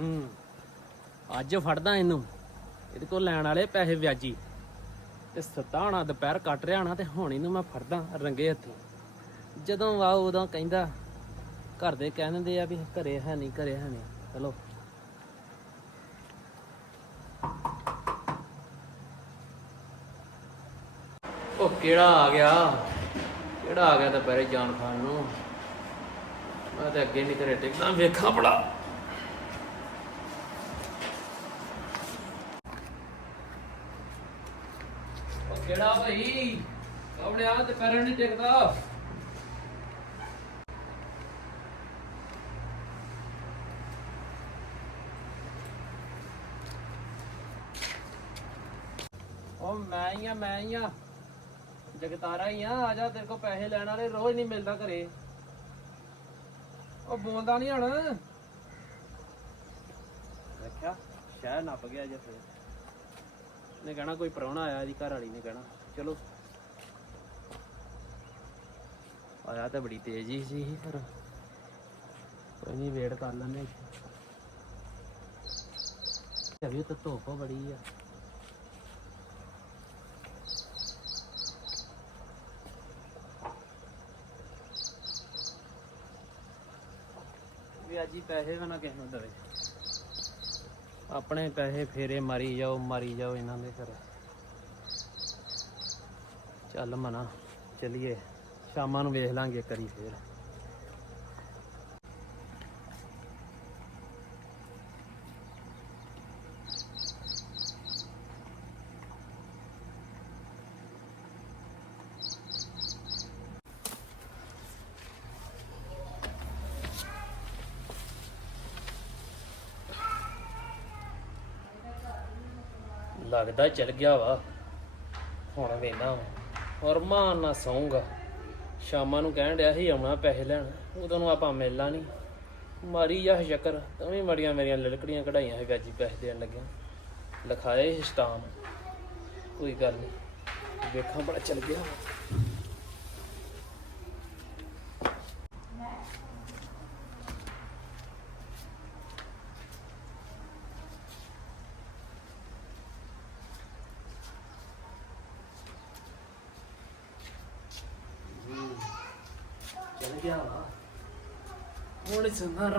ਹੂੰ। ਅੱਜ ਫੜਦਾ ਇਹਨੂੰ। ਇਹਦੇ ਕੋਲ ਲੈਣ ਵਾਲੇ ਪੈਸੇ ਵਿਆਜੀ। ਤੇ ਸੱਤਾ ਹੋਣਾ ਦੁਪਹਿਰ ਕੱਟ ਰਿਹਾ ਹੋਣਾ ਤੇ ਹੁਣ ਇਹਨੂੰ ਮੈਂ ਫੜਦਾ ਰੰਗੇ ਹੱਥੀ। ਜਦੋਂ ਆ ਉਦੋਂ ਕਹਿੰਦਾ, ਘਰ ਦੇ ਕਹਿ ਦਿੰਦੇ ਆ ਵੀ ਘਰੇ ਹੈ ਨਹੀਂ, ਘਰੇ ਹੈ ਨਹੀਂ। ਚਲੋ। ਉਹ ਕਿਹੜਾ ਆ ਗਿਆ? ਕਿਹੜਾ ਆ ਗਿਆ ਦੁਪਹਿਰੇ ਜਾਨ ਖਾਨ ਨੂੰ? ਮੈਂ ਤੇ ਅੱਗੇ ਨਹੀਂ ਘਰੇ ਟਿਕਦਾ, ਵੇਖਾਂ ਬੜਾ ਉਹ ਭਾਈ? ਕੌਣ ਆ ਤੇ ਪੈਰਾਂ ਨਹੀਂ ਟਿਕਦਾ। ਉਹ ਮੈਂ ਹੀ ਆ, ਮੈਂ ਹੀ ਆ। ਜਗਤਾਰਾ ਹੀ ਆ ਆ ਜਾ, ਤੇਰੇ ਕੋ ਪੈਸੇ ਲੈਣ ਵਾਲੇ ਰੋਜ਼ ਨਹੀਂ ਮਿਲਦਾ ਘਰੇ। ਉਹ ਬੋਲਦਾ ਨਹੀਂ ਹਣ। ਦੇਖਿਆ, ਸ਼ਹਿਰ ਨੱਪ ਗਿਆ ਜੇ ਫਿਰ। ਨੇ ਕਹਿਣਾ, ਕੋਈ ਪ੍ਰਾਹੁਣਾ ਆਇਆ ਜੀ, ਘਰ ਵਾਲੀ ਨੇ ਕਹਿਣਾ। ਚਲੋ। ਆਇਆ ਤਾਂ ਬੜੀ ਤੇਜ਼ ਹੀ ਸੀ ਪਰ ਕੋਈ ਨਹੀਂ ਵੇਟ ਕਰ ਲੈਂਦੇ ਅਭੀ ਤਾਂ ਧੁੱਪ ਬੜੀ ਆ। ਵੀ ਅੱਜ ਹੀ ਪੈਸੇ ਵੀ ਨਾ ਕਿਸੇ ਨੂੰ ਦੇਵੇ। ਆਪਣੇ ਪੈਸੇ ਫੇਰੇ ਮਾਰੀ ਜਾਓ ਮਾਰੀ ਜਾਓ ਇਹਨਾਂ ਦੇ ਘਰ। ਚੱਲ ਮਨਾ, ਚਲਿਏ। ਸ਼ਾਮਾਂ ਨੂੰ ਵੇਖ ਲਾਂਗੇ ਕਰੀ ਫੇਰ। ਲੱਗਦਾ ਚਲ ਗਿਆ ਵਾ। ਹੁਣ ਵੇਨਾ ਔਰ ਮਾਂ ਨਾ ਸੌਂਗਾ। ਸ਼ਾਮਾਂ ਨੂੰ ਕਹਿਣ ਡਿਆ ਸੀ ਆਉਣਾ ਪੈਸੇ ਲੈਣ। ਉਦੋਂ ਨੂੰ ਆਪਾਂ ਮਿਲਣਾ ਨਹੀਂ ਮਾਰੀ ਜਾ ਸ਼ੱਕਰ ਤਵੇਂ ਮੜੀਆਂ ਮੇਰੀਆਂ ਲਲਕੜੀਆਂ ਕਢਾਈਆਂ ਹੈ ਵਿਆਜੀ ਪੈਸੇ ਦੇਣ ਲੱਗਿਆ। ਲਿਖਾਏ ਸੀ ਸਟਾਮ। ਕੋਈ ਗੱਲ ਨਹੀਂ ਵੇਖਾਂ ਬੜਾ ਚਲ ਗਿਆ ਵਾ। ਚਲ